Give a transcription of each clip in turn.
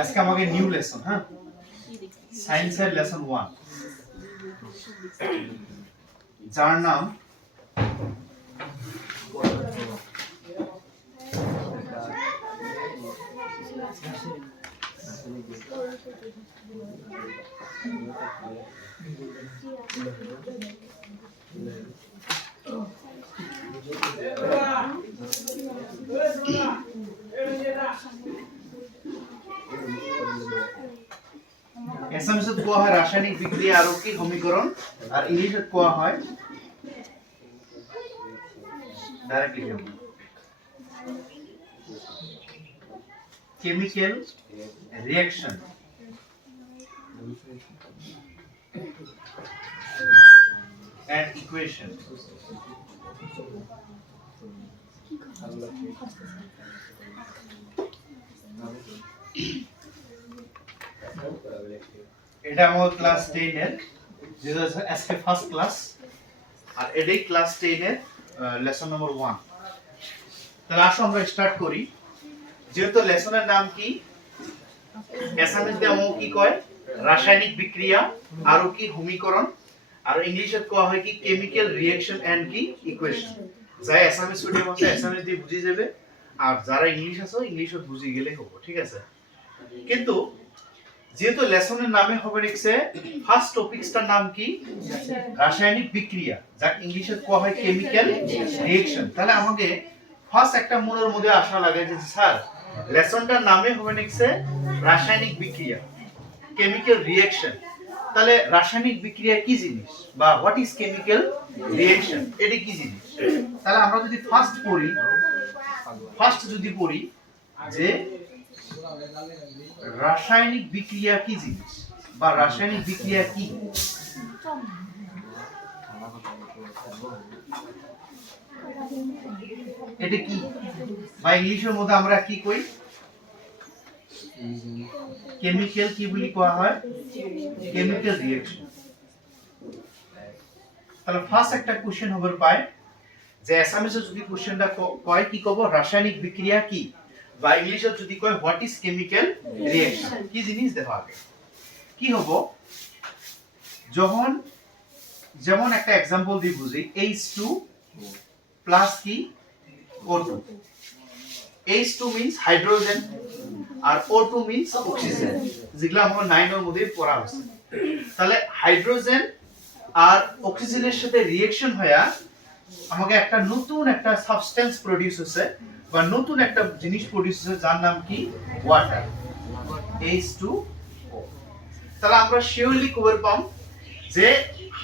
আজকে আমাকে new lesson, হ্যাঁ, সায়েন্সের লেসন 1, যার নাম এসামিসত কোয়া হয় রাসায়নিক বিক্রিয়া আরোপিক সমীকরণ, আর ইংলিশত কোয়া হয় directly chemical reaction and equation. এটা আমার ক্লাস 10 এর, যেটা আজকে ফার্স্ট ক্লাস, আর এটাই ক্লাস 10 এর লেসন নম্বর 1। তাহলে আসো আমরা স্টার্ট করি। যেহেতু লেসনের নাম কি, অ্যাসামিজ দিয়ে আমো কি কয় রাসায়নিক বিক্রিয়া আর কি সমীকরণ, আর ইংলিশে কোয়া হয় কি কেমিক্যাল রিঅ্যাকশন এন্ড কি ইকুয়েশন। যাই অ্যাসামিজ স্টুডেন্ট আছে অ্যাসামিজ দিয়ে বুঝি যাবে, আর যারা ইংলিশ আছে ইংলিশত বুঝি গেলে হবে, ঠিক আছে। কিন্তু যেহেতু লেসনের নামে হবে লিখছে, ফার্স্ট টপিকসটার নাম কি রাসায়নিক বিক্রিয়া, যা ইংলিশে কোয়া হয় কেমিক্যাল রিঅ্যাকশন। তাহলে আমাকে ফার্স্ট একটা মনের মধ্যে আশা লাগে যে স্যার লেসনটার নামে হবে লিখছে রাসায়নিক বিক্রিয়া কেমিক্যাল রিঅ্যাকশন, তাহলে রাসায়নিক বিক্রিয়া কি জিনিস বা হোয়াট ইজ কেমিক্যাল রিঅ্যাকশন, এটা কি জিনিস। তাহলে আমরা যদি ফার্স্ট যদি পড়ি যে রাসায়নিক বিক্রিয়া কি জিনিস বা রাসায়নিক বিক্রিয়া কি, এটা কি বা ইংলিশের মধ্যে আমরা কি কই, কেমিক্যাল কি বলি কোয়া হয় কেমিক্যাল রিঅ্যাকশন। তাহলে ফার্স্ট একটা কোশ্চেন হবে পায় যে অ্যাসামিসে যদি কোশ্চেনটা কয় কি কব রাসায়নিক বিক্রিয়া কি, বা ইংলিশে যদি কয় হোয়াট ইজ কেমিক্যাল রিঅ্যাকশন, কি জিনিস দেখো আগে কি হবো। যখন যেমন একটা एग्जांपल দিয়ে বুঝি, H2 প্লাস কি O2, H2 means হাইড্রোজেন আর O2 means অক্সিজেন, যেগুলো আমরা 9 এর মধ্যে পড়া হয়েছে। তাহলে হাইড্রোজেন আর অক্সিজেনের সাথে রিঅ্যাকশন হয়া আমাকে একটা নতুন একটা সাবস্টেন্স প্রোডিউস হচ্ছে বা নতুন একটা জিনিস প্রোডিউস হচ্ছে, যার নাম কি ওয়াটার, H2O। তাহলে আমরা শিওরলি কভার পাম যে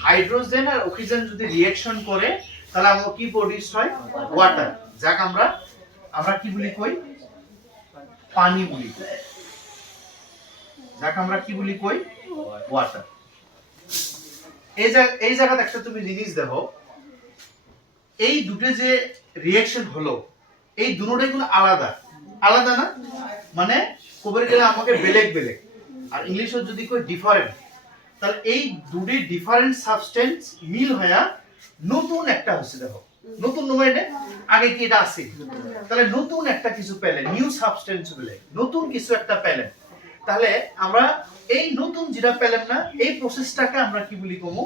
হাইড্রোজেন আর অক্সিজেন যদি রিঅ্যাকশন করে তাহলে আমাকে কি প্রোডিউস হয় ওয়াটার, যাকে আমরা কি বলি কই পানি বলি, যাকে আমরা কি বলি কই ওয়াটার। এই জায়গাতে একটা তুমি জিনিস দেখো, এই দুটো যে রিঅ্যাকশন হলো এই দুটোটাই কিন্তু আলাদা না, মানে কবরে গেলে আমাকে বেলেগ, আর ইংলিশে যদি কই ডিফারেন্ট, তাহলে এই দুটি ডিফারেন্ট সাবস্টেন্স মিল হয়া নতুন একটা হচ্ছে। দেখো নতুন মানে আগে কি এটা আছে, তাহলে নতুন একটা কিছু পেলে, নিউ সাবস্টেন্স পেলে, নতুন কিছু একটা পেলেন। তাহলে আমরা এই নতুন যেটা পেলাম না, এই প্রসেসটাকে আমরা কি বলি কমু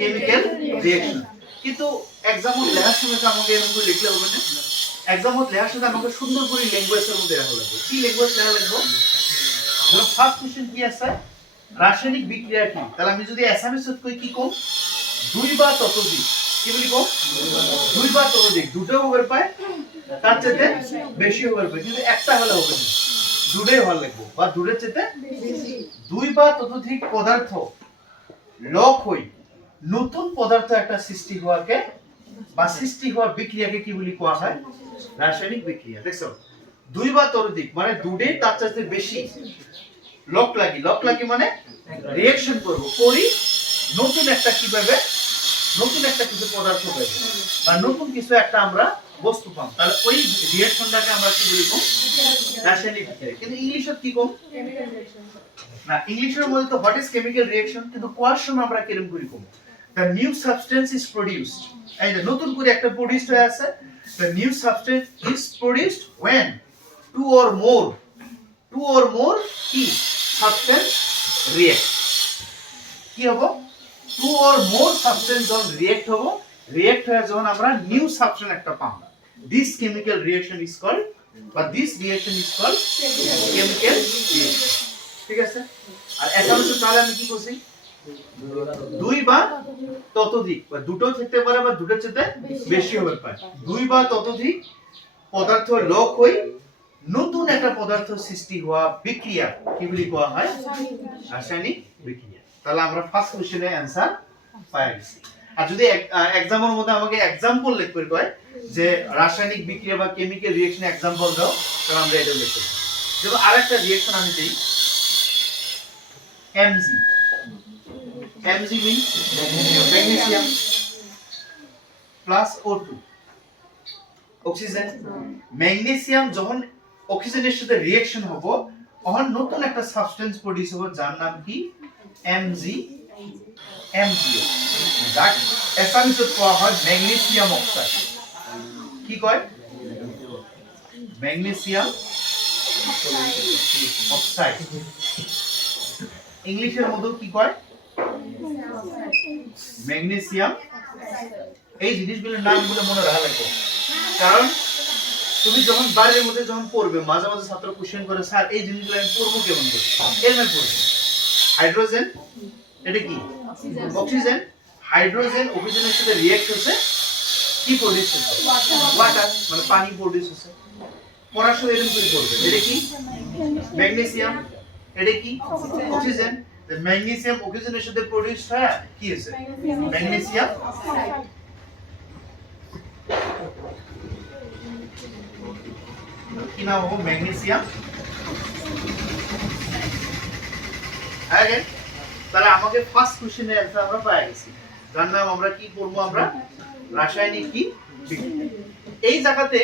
কেমিক্যাল রিঅ্যাকশন। কিন্তু एग्जांपल লেখার সময় তো আমাকে এরকম করে লিখলে হবে না, एग्जांपल লেখার সময় আমাকে সুন্দর করে ল্যাঙ্গুয়েজের মধ্যে লেখা লাগবে। কি ল্যাঙ্গুয়েজ লেখা লাগবে, ধরো ফার্স্ট কোশ্চেন কি আছে রাসায়নিক বিক্রিয়া কি, তাহলে আমি যদি অ্যাসামিসত কই কি কম দুই বা ততোধিক, কি বলি কম দুই বা ততোধিক, দুটো হবে পায় তার চেয়ে বেশি হবে পায়, কিন্তু একটা হলে হবে না, দুটোই ভালো লাগবে বা দুটোর চেয়ে বেশি। দুই বা ততোধিক পদার্থ লক হই নতুন পদার্থ একটা সৃষ্টি হওয়াকে বা সৃষ্টি হওয়া বিক্রিয়াকে কি বলি কোয়া হয় রাসায়নিক বিক্রিয়া। দেখছো দুই বা ততোধিক মানে দুটোই তার চেয়ে বেশি লক লাগি মানে রিঅ্যাকশন করি নতুন একটা কিভাবে নতুন একটা কিছু পদার্থ পাই বা নতুন কিছু একটা আমরা বস্তু পাম, তাহলে ওই রিঅ্যাকশনটাকে আমরা কি বলি রাসায়নিক বিক্রিয়া। কিন্তু ইংলিশে কি কম না, ইংলিশের মধ্যে তো হোয়াট ইজ কেমিক্যাল রিঅ্যাকশন, কিন্তু কোয়ার সময় আমরা কিরকম করি কম the new substance is produced, এই যে নতুন করে একটা প্রোডিউসড হয়ে আছে, the new substance is produced when two or more two or more কি সাবস্টেন্স রিঅ্যাক্ট কি হবো টু অর মোর সাবস্টেন্স যখন রিঅ্যাক্ট হয়ে যখন আমরা নিউ সাবস্টেন্স একটা পাবো this chemical reaction is called বা this reaction is called chemical reaction ঠিক আছে আর এসামশন তাহলে আমি কি করছি দুই বা ততোধিক বা দুটো থাকতে পারে বা দুটোর চেয়ে বেশি হতে পারে দুই বা ততোধিক পদার্থ লোক হই নতুন একটা পদার্থ সৃষ্টি হওয়া বিক্রিয়া কি বলি কোয়া হয় রাসায়নিক বিক্রিয়া তাহলে আমরা ফার্স্ট কোশ্চেনের অ্যানসার পাই গেছি আর যদি एग्जामের মধ্যে আমাকে एग्जांपल লিখতে কয় যে রাসায়নিক বিক্রিয়া বা কেমিক্যাল রিঅ্যাকশন एग्जांपल দাও তাহলে আমরা এটা লিখব যেমন আরেকটা রিঅ্যাকশন আমি দেই Mg Mg means magnesium plus O2 oxygen magnesium যখন অক্সিজেনের সাথে রিঅ্যাকশন হবে তখন নতুন একটা সাবস্টেন্স প্রোডিউস হবে যার নাম কি MgO যাক এসামিসত কোয়া হয় ম্যাগনেসিয়াম অক্সাইড কি কয় ম্যাগনেসিয়াম অক্সাইড ইংলিশের মধ্যে কি কয় ম্যাগনেসিয়াম এই জিনিসগুলোর নামগুলো মনে রাখা লাগবে কারণ তুমি যখন বাইরের মধ্যে যখন পড়বে মাঝে মাঝে ছাত্র কোশ্চেন করে স্যার এই জিনিসগুলো আমি পড়বো কেমন করে এর মানে পড়বে হাইড্রোজেন এটা কি অক্সিজেন হাইড্রোজেন অক্সিজেনের সাথে রিঅ্যাক্ট হচ্ছে কি প্রোডিউস হচ্ছে ওয়াটার মানে পানি প্রোডিউস হচ্ছে পড়াশোনা এরকম করে করবে এটা কি ম্যাগনেসিয়াম এটা কি অক্সিজেন ম্যাগনেসিয়াম অক্সিজেনের সাথে প্রোডিউস হয় কি হচ্ছে ম্যাগনেসিয়াম কি নাম হবে ম্যাগনেসিয়াম আগে তাহলে আমাকে ফার্স্ট কোশ্চেনের অ্যানসার আমরা পেয়ে গেছি যার নাম আমরা কি পড়বো আমরা রাসায়নিক কি এই জায়গাতে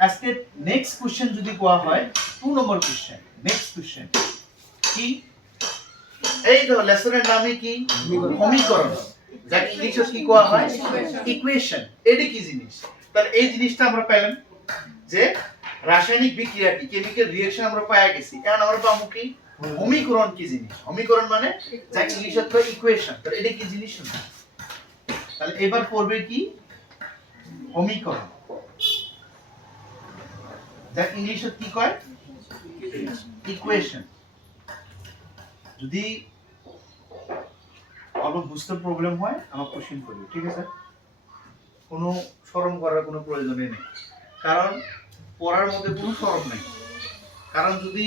আজকে নেক্সট কোশ্চেন যদি কোয়া হয় 2 নম্বর কোশ্চেন নেক্সট কোশ্চেন কি এই তো লেসনের নামে কি সমীকরণ যাকে ইংলিশে কি কোয়া হয় ইকুয়েশন এটা কি জিনিস তাহলে এই জিনিসটা আমরা পেলাম যে রাসায়নিক বিক্রিয়া কি কেমিক্যাল রিঅ্যাকশন আমরা পেয়ে গেছি এখন আমরা পাবো কি সমীকরণ কি জিনিস সমীকরণ মানে যাকে ইংলিশে কয় ইকুয়েশন তাহলে এটা কি জিনিস তাহলে এবার পড়বে কি সমীকরণ যাকে ইংলিশে কি কয় ইকুয়েশন যদি অল্প বুঝতে প্রবলেম হয় আমার কোশ্চেন করবে ঠিক আছে কোনো শরম করার কোনো প্রয়োজন নেই কারণ পড়ার মধ্যে কোনো শরম নেই কারণ যদি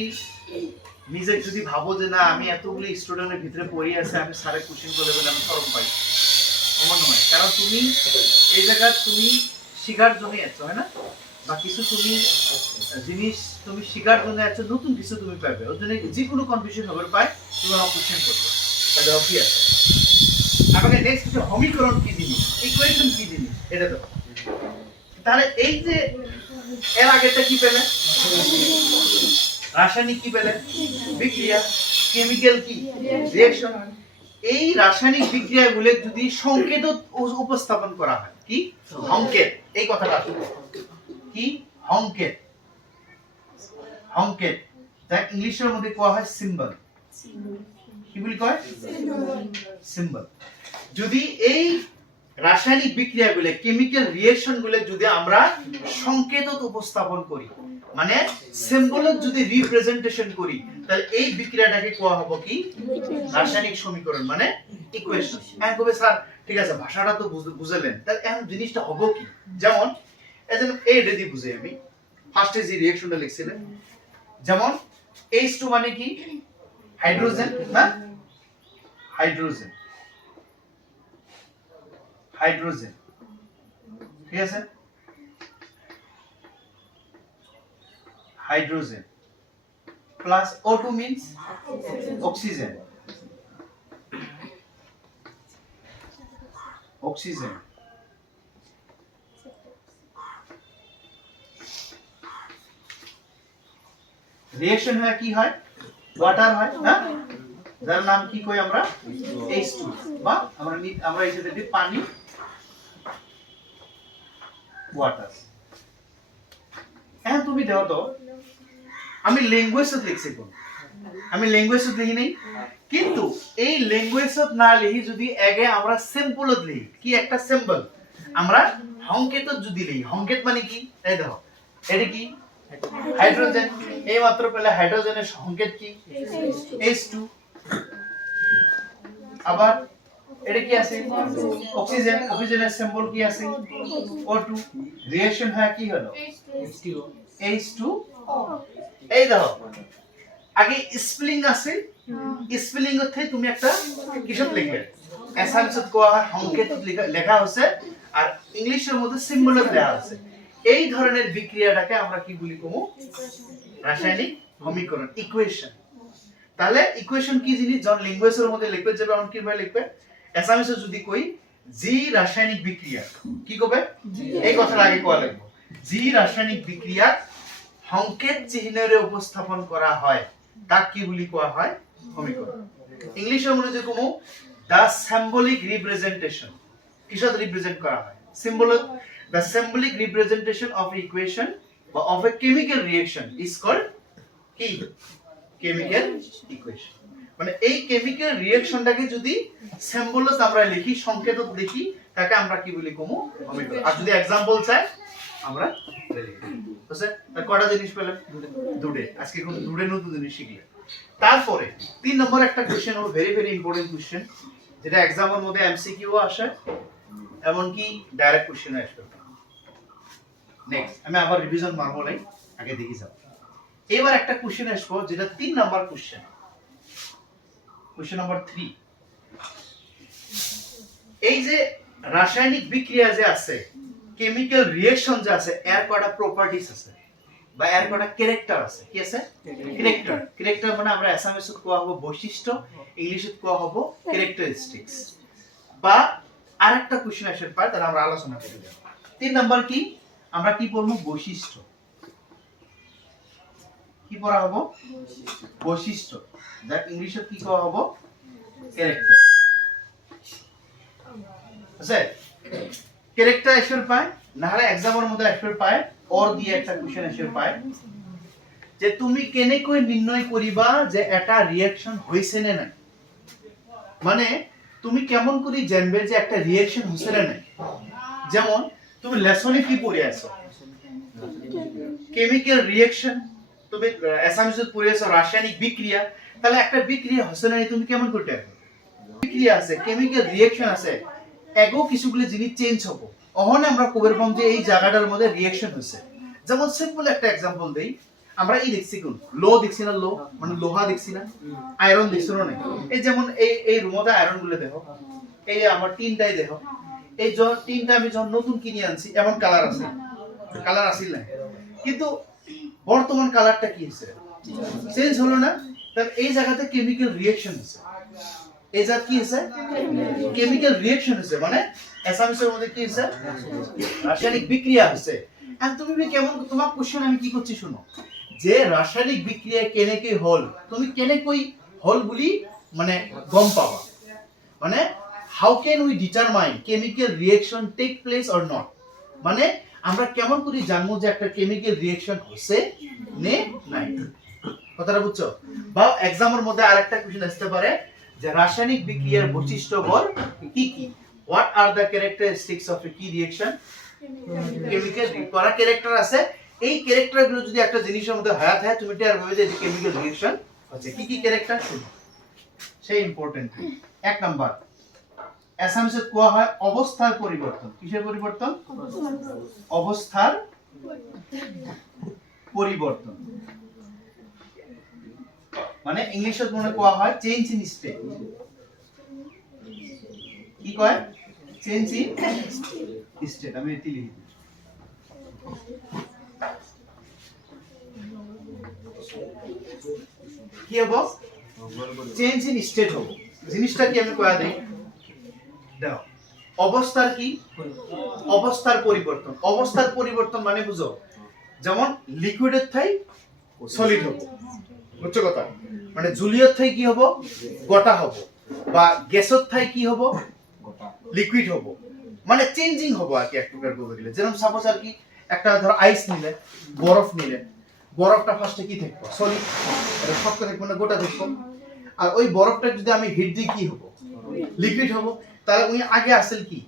নিজে যদি ভাবো যে না আমি এতগুলি স্টুডেন্টের ভিতরে পড়ি আছে আমি স্যারে কোশ্চেন করে বলে আমি শরম পাই এমন নয় কারণ তুমি এই জায়গায় তুমি শেখার জন্য আছো হয় না বা কিছু তুমি জিনিস তুমি শেখার জন্য আছো নতুন কিছু তুমি পাবে ওর জন্য যে কোনো কনফিউশন হবে পায় তুমি আমার কোশ্চেন করবে তাহলে কি আছে আমাকে নেক্সট হচ্ছে সমীকরণ কি জিনিস ইকুয়েশন কি জিনিস এটা দেখো তাহলে এই যে এর আগেটা কি পেলে রাসায়নিক কি পেলে বিক্রিয়া কেমিক্যাল কি রিঅ্যাকশন এই রাসায়নিক বিক্রিয়াগুলো যদি সংকেত উপস্থাপন করা হয় কি সংকেত এই কথাটা আসলে কি সংকেত সংকেত যা ইংলিশের মধ্যে কোয়া হয় সিম্বল কি বলি কয় সিম্বল যদি এই রাসায়নিক বিক্রিয়াগুলো কেমিক্যাল রিঅ্যাকশনগুলো যদি আমরা সংকেতত উপস্থাপন করি মানে সিম্বলত যদি রিপ্রেজেন্টেশন করি তাহলে এই বিক্রিয়াটাকে কোয়া হবে কি রাসায়নিক সমীকরণ মানে ইকুয়েশন হ্যাঁ কবে স্যার ঠিক আছে ভাষাটা তো বুঝলেন তাহলে এখন জিনিসটা হবে কি যেমন এজন্য এই রেডি বুঝে আমি ফার্স্টে যে রিঅ্যাকশনটা লিখছিলেন যেমন H2 মানে কি হাইড্রোজেন না হাইড্রোজেন হাইড্রোজেন ঠিক আছে hydrogen plus O2 means oxygen oxygen reaction হয় কি হয় ওয়াটার হয় না যার নাম কি কই আমরা H2 বা আমরা এই সাথে দিই পানি ওয়াটার এখন তুমি দেখো তো আমি ল্যাঙ্গুয়েজত লিখছি কোন, আমি ল্যাঙ্গুয়েজত লিখি নাই, কিন্তু এই ল্যাঙ্গুয়েজত না লিখি যদি আগে আমরা সিম্পলত লিখি, কি একটা সিম্বল আমরা সংকেতত যদি লিখি, সংকেত মানে কি, এই দেখো এটা কি হাইড্রোজেন, এই মাত্র পেলে হাইড্রোজেনের সংকেত কি H2, আবার এটা কি আছে অক্সিজেন, অক্সিজেনের সিম্বল কি আছে O2, রিঅ্যাকশন হয় কি হলো H2O। এই দেখো আগে স্পেলিং আছে, স্পেলিং এর থেকে তুমি একটা কিসত লিখবে, অ্যাসাইনমেন্টত কোয়া হয় সংকেতত লেখা আছে আর ইংলিশের মধ্যে সিম্বলত লেখা আছে। এই ধরনের বিক্রিয়াটাকে আমরা কি বলি কমু, রাসায়নিক সমীকরণ, ইকুয়েশন। তাহলে ইকুয়েশন কি জিনিস, যখন ল্যাঙ্গুয়েজের মধ্যে লিখবে যাবে এমন কি ভাবে লিখবে, অ্যাসাইনমেন্টে যদি কই জি রাসায়নিক বিক্রিয়া, কি কবে এই কথাটা আগে কোয়া লাগবে, জি রাসায়নিক বিক্রিয়া সংকেত চিহ্নরে উপস্থাপন করা হয় তাক কি বলি কোয়া হয় সমীকরণ। ইংলিশের মধ্যে যে কমু দা সিম্বলিক রিপ্রেজেন্টেশন, কিসত রিপ্রেজেন্ট করা হয় symbol, the symbolic representation of equation or of a chemical reaction is called কি chemical equation। মানে এই কেমিক্যাল রিঅ্যাকশনটাকে যদি সিম্বলত আমরা লিখি, সংকেতত লিখি, তাকে আমরা কি বলি কমু সমীকরণ। আর যদি एग्जांपल চাই আমরা লিখি, বুঝছেন? তার কয়টা জিনিস পেলাম, দুটো, আজকে কোন দুটো নতুন জিনিস শিখলে। তারপরে 3 নম্বর একটা কোশ্চেন হলো ভেরি ভেরি ইম্পর্টেন্ট কোশ্চেন, যেটা एग्जामेর মধ্যে এমসিকিউ আসে এমনকি ডাইরেক্ট কোশ্চেন আসবে। নেক্সট আমি আবার রিভিশন মারবো নাই, আগে দেখি যাও। এবার একটা কোশ্চেন আসবো যেটা 3 নাম্বার কোশ্চেন, কোশ্চেন নাম্বার 3। এই যে রাসায়নিক বিক্রিয়া যে আছে, কেমিক্যাল রিঅ্যাকশন যে আছে, এর কয়টা প্রপার্টিজ আছে বা এর কয়টা ক্যারেক্টার আছে, কি আছে ক্যারেক্টার। ক্যারেক্টার মানে আমরা অ্যাসামিসত কোয়া হবো বৈশিষ্ট্য, ইংলিশত কোয়া হবো ক্যারেক্টারিস্টিক্স। বা আরেকটা কোশ্চেন আসে পায়, তাহলে আমরা আলোচনা করি। 3 নাম্বার কি আমরা কি পড়বো, বৈশিষ্ট্য। কি পড়া হবো, বৈশিষ্ট্য, যা ইংলিশে কি কোয়া হবো ক্যারেক্টার। আছে ক্যারেক্টার এসর পায়, না হলে एग्जामेর মধ্যে এসর পায় অর দিয়ে একটা কোশ্চেন এসর পায় যে তুমি কেনে কই নির্ণয় করিবা যে এটা রিঅ্যাকশন হইছে না না, মানে তুমি কেমন করে জানবে যে একটা রিঅ্যাকশন হইছে না না। যেমন তুমি লেসনে কি পড়ে আছো, কেমিক্যাল রিঅ্যাকশন, তুমি অ্যাসাইনমেন্টে পড়ে আছো রাসায়নিক বিক্রিয়া, তাহলে একটা বিক্রিয়া হচ্ছে না তুমি কেমন করে জানবে, বিক্রিয়া আছে কেমিক্যাল রিঅ্যাকশন আছে, এগো কিছুগুলো জিনিস চেঞ্জ হবে, ওখানে আমরা কবের পাম যে এই জায়গাটার মধ্যে রিঅ্যাকশন হচ্ছে। যেমন সিম্পল একটা एग्जांपल দেই, আমরা এই দেখছি কোন লো দেখছি না, লো মানে লোহা দেখছি না, আয়রন দেখছি না, এই যেমন এই রুমতে আয়রন গুলো দেখো, এই আমার টিনটাই দেখো, এই টিনটা আমি যখন নতুন কিনে আনছি এমন কালার আছে, কালার আসিল না, কিন্তু বর্তমান কালারটা কি হচ্ছে চেঞ্জ হলো না, তার এই জায়গাতে কেমিক্যাল রিঅ্যাকশন হচ্ছে, এই জায়গা কি হচ্ছে কেমিক্যাল রিঅ্যাকশন হচ্ছে, মানে অ্যাসামিসের মধ্যে কি হচ্ছে রাসায়নিক বিক্রিয়া হচ্ছে। আর তুমি কেমন, তোমার কোশ্চেন আমি কি করছি শুনো, যে রাসায়নিক বিক্রিয়া কেনে কি হল, তুমি কেনে কই হল বলি মানে গম পাবা, মানে how can we determine chemical reaction take place or not, মানে আমরা কেমন করে জানবো যে একটা কেমিক্যাল রিঅ্যাকশন হচ্ছে নে নাই, কথাটা বুঝছো? বা एग्जामेর মধ্যে আরেকটা কোশ্চেন আসতে পারে যে রাসায়নিক বিক্রিয়ার বৈশিষ্ট্যবল কি কি, what are the characteristics of a কি রিঅ্যাকশন, কেমিক্যাল করা ক্যারেক্টার আছে, এই ক্যারেক্টারগুলো যদি একটা জিনিসের মধ্যে হয় থাকে তুমি টের পাবে যে কেমিক্যাল রিঅ্যাকশন হচ্ছে। কি কি ক্যারেক্টার শুনো, সেই ইম্পর্টেন্ট। 1 নাম্বার অ্যাসামিসে কোয়া হয় অবস্থার পরিবর্তন, কিসের পরিবর্তন, অবস্থার পরিবর্তন, মানে ইংলিশে মনে কোয়া হয় চেঞ্জ ইন স্টেট, কি কয় চেঞ্জ ইন স্টেট, আমি এটি লিখি কি হবো চেঞ্জ ইন স্টেট হবো। জিনিসটা কি আমি কয়া দেই, দাও অবস্থার কি, অবস্থার পরিবর্তন, অবস্থার পরিবর্তন মানে বুঝো, যেমন লিকুইডের থাই সলিড হবো, বুঝছো কথা, মানে জলীয় থাই কি হবো গোটা হবো, বা গ্যাসের থাই কি হবো লিকুইড হবো, মানে চেঞ্জিং হবো আর কি এক প্রকার বলতে গেলে। যেরকম সাপোজ আর কি একটা ধরো আইস নিলে, বরফ নিলে, বরফটা ফার্স্টে কি থাকবো সলিড, এটা শক্ত থাকবো না গোটা থাকবো। আর ওই বরফটা যদি আমি হিট দিই কি হবো লিকুইড হবো, তাহলে উনি আগে আসেল কি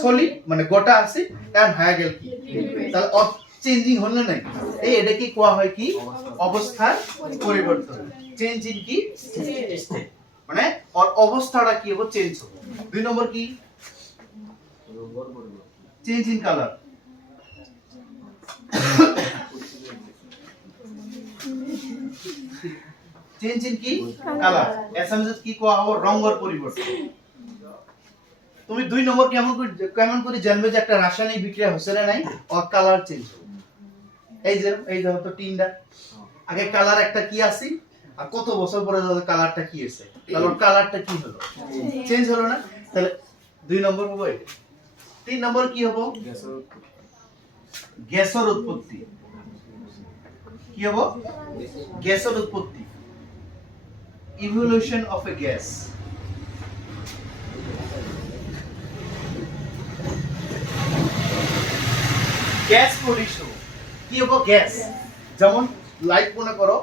সলিড মানে গোটা আছে এখন হয়ে গেল কি তাহলে চেঞ্জিং হলো না এই এটা কি কোয়া হয় কি অবস্থার পরিবর্তন, চেঞ্জ ইন কি স্টেট, মানে ওর অবস্থাটা কি হবে চেঞ্জ হবে। 2 নম্বর কি change in colour, change in কি কালার, এসএমএস কি কোয়া হবে রঙের পরিবর্তন। তুমি 2 নম্বর কেমন করে জানবে যে একটা রাসায়নিক বিক্রিয়া হচ্ছে না নাই ওর কালার চেঞ্জ হবে। এই যে তো টিনটা আগে কালার একটা কি আছে আর কত বছর পরে যখন কালারটা কি হয়েছে তাহলে ওর কালারটা কি হলো চেঞ্জ হলো না, তাহলে 2 নম্বর হবে। 3 নম্বর কি হবে গ্যাসের উৎপত্তি, কি হবে গ্যাসের উৎপত্তি, evolution of A gas. Gas produce কি হবে গ্যাস, যেমন লাইট মনে করো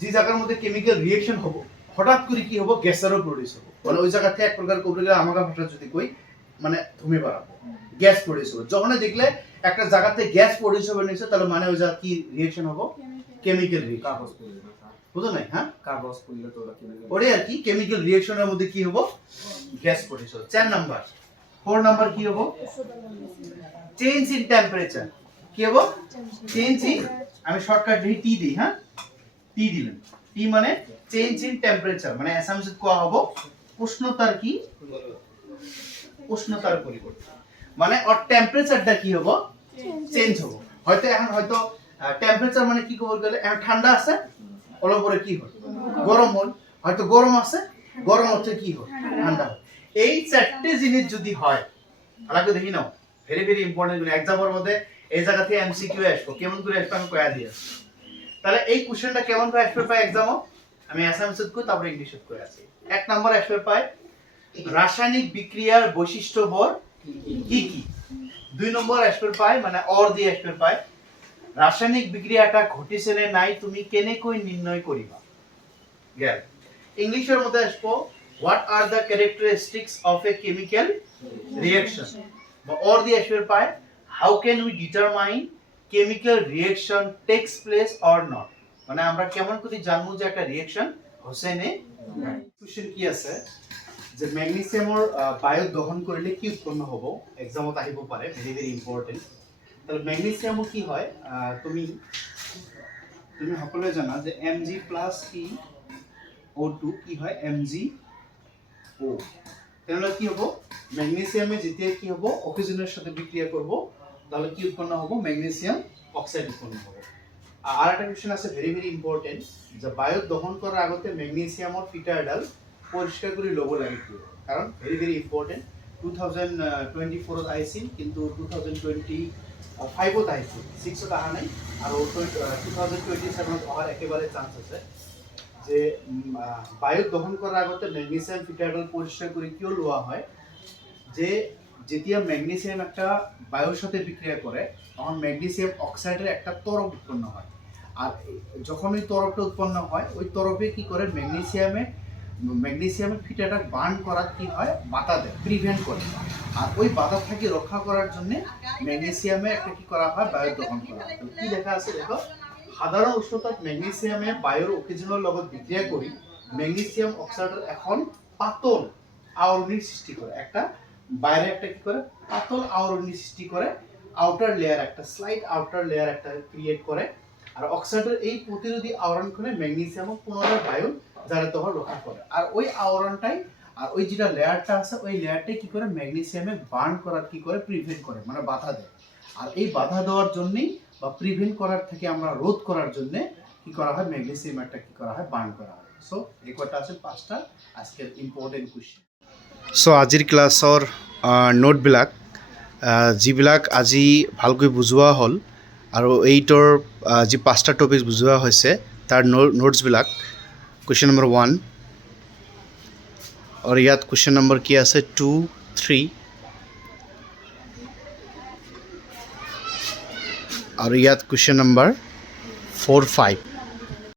যে জায়গার মধ্যে কেমিক্যাল রিঅ্যাকশন হবে হঠাৎ করে কি হবে গ্যাসেরও প্রোডিউস হবে, মানে ওই জায়গা থেকে এক প্রকার কবরে গেলে আমাকে ভাষা যদি কই মানে ধুমে বাড়াবো গ্যাস প্রোডিউস হবে। যখন দেখলে একটা জায়গাতে গ্যাস প্রোডিউস হবে নিছে তাহলে মানে ওই জায়গা কি রিঅ্যাকশন হবে কেমিক্যাল রিঅ্যাকশন, বুঝো নাই হ্যাঁ কাগজ পড়লে তো ওরে আর কি কেমিক্যাল রিঅ্যাকশনের মধ্যে কি হবে গ্যাস প্রোডিউস হবে। 4 নাম্বার 4 নাম্বার কি হবে চেঞ্জ ইন টেম্পারেচার, কি হবে চেঞ্জ ইন, আমি শর্টকাট দিই টি দিই হ্যাঁ টি দিলাম, টি মানে চেঞ্জ ইন টেম্পারেচার মানে অ্যাসামশন কোয়া হবে উষ্ণতার কি উষ্ণতার পরিবর্তন, মানে ওর টেম্পারেচারটা কি হবে চেঞ্জ হবে। হয়তো এখন হয়তো টেম্পারেচার মানে কি কবল গেলে এখন ঠান্ডা আছে ওর পরে কি হয় গরম হল, হয়তো গরম আছে গরম হচ্ছে কি হয় ঠান্ডা হয়। এই চারটি জিনিস যদি হয় আলাদা দেখি নাও ভেরি ভেরি ইম্পর্টেন্ট, এক্সামের মধ্যে এই জায়গা থেকে এমসিকিউ আসবে কেমন করে আসবে আমি কয়া দিয়ে। তাহলে এই কোশ্চেনটা কেমন করে আসবে পাই এক্সামও আমি অ্যাসাইনমেন্ট করি তারপরে ইংলিশ করে আছি। 1 নম্বর আসবে পাই রাসায়নিক বিক্রিয়ার বৈশিষ্ট্যবর কি কি। 2 নম্বর আসবে পাই মানে অর দিয়ে আসবে পাই রাসায়নিক বিক্রিয়াটা ঘটিছে না নাই তুমি কেনে কই নির্ণয় করিবা গেল। ইংলিশের মধ্যে আসবো what are the characteristics of a chemical reaction, বা অর দিয়ে আসবে পাই how can we determine chemical reaction takes place or not, মানে আমরা কেমন করে জানবো যে একটা রিঅ্যাকশন হচ্ছে না। কোশ্চেন কি আছে যে ম্যাগনেসিয়ামৰ বায়ু দহন কৰিলে কি উৎপন্ন হ'ব এক্সামত আহিব পাৰে ভেৰি ভেৰি ইম্পৰ্টেন্ট। তাহলে ম্যাগনেসিয়ামৰ কি হয় তুমি সকলোৱে জানা যে Mg+PO2 কি হয় MgO, তাহলে কি হ'ব ম্যাগনেসিয়ামে যেতিয়া কি হ'ব অক্সিজেনের সাথে বিক্রিয়া করব তাহলে কি উৎপন্ন হ'ব ম্যাগনেসিয়াম অক্সাইড উৎপন্ন হ'ব। আর একটা কোশ্চেন আছে ভেরি ভেরি ইম্পর্টেন্ট যে বায়ু দহন করার আগতে ম্যাগনেসিয়ামৰ ফিটাৰডাল পরিষ্কার করে লব লাগে কি, কারণ ভেরি ভেরি ইম্পর্টেন্ট 2024 আইছিল কিন্তু 2025 আইছিল 6 আহা নাই আর 2027 অহাৰ একেবারে চান্স আছে। যে বায়ু দহন করার আগতে ম্যাগনেসিয়াম ফিটাৰডাল পরিষ্কার করে কিয় লোৱা হয় যে যেতিয়া ম্যাগনেসিয়াম একটা বায়ুর সাথে বিক্রিয়া করে তখন ম্যাগনেসিয়াম অক্সাইডের একটা তরল উৎপন্ন হয়, আর যখন ওই তরলটা উৎপন্ন হয় ওই তরলে কি করে ম্যাগনেসিয়ামের ফিটাটা বার্ন করার কি হয় বাধা দেয় প্রিভেন্ট করে, আর ওই বাধা থেকে রক্ষা করার জন্য ম্যাগনেসিয়ামে একটা কি করা হয় বায়ু দহন করা হয়। কি লেখা আছে দেখো সাধারণ উষ্ণতাত ম্যাগনেসিয়ামে বায়ুর অক্সিজেনের লগত বিক্রিয়া কৰি ম্যাগনেসিয়াম অক্সাইডের এখন পাতল আৱৰণিৰ সৃষ্টি করে, একটা বাইরে একটা কি করে পাতল আৱৰণিৰ সৃষ্টি করে, আউটার লেয়ার একটা স্লাইট আউটার লেয়ার একটা ক্রিয়েট করে, আর অক্সাইডের এই প্রতিরোধী আবরণখানে ম্যাগনেসিয়াম পুনরায় বায়ু যারা তখন রক্ষা করে, আর ওই আবরণটাই আর ওই যেটা লেয়ারটা আছে ওই লেয়ারটাই কি করে ম্যাগনেসিয়ামে বার্ন করার কি করে প্রিভেন্ট করে মানে বাধা দেয়, আর এই বাধা দেওয়ার জন্যই বা প্রিভেন্ট করার থেকে আমরা রোধ করার জন্য কি করা হয় ম্যাগনেসিয়াম একটা কি করা হয় বার্ন করা হয়। সো এই কয়টা আছে 5টা আজকের ইম্পর্টেন্ট কোশ্চেন। সো আজিৰ ক্লাছৰ নোটবিলাক যিবিলাক আজি ভালকৈ বুজোৱা হ'ল আৰু এইটোৰ যি 5টা টপিক বুজোৱা হৈছে তাৰ নোটছবিলাক কুৱেশ্যন নম্বৰ 1 আৰু ইয়াত কুৱেশ্যন নম্বৰ কি আছে 2, 3 আৰু ইয়াত কুৱেশ্যন নম্বৰ 4 5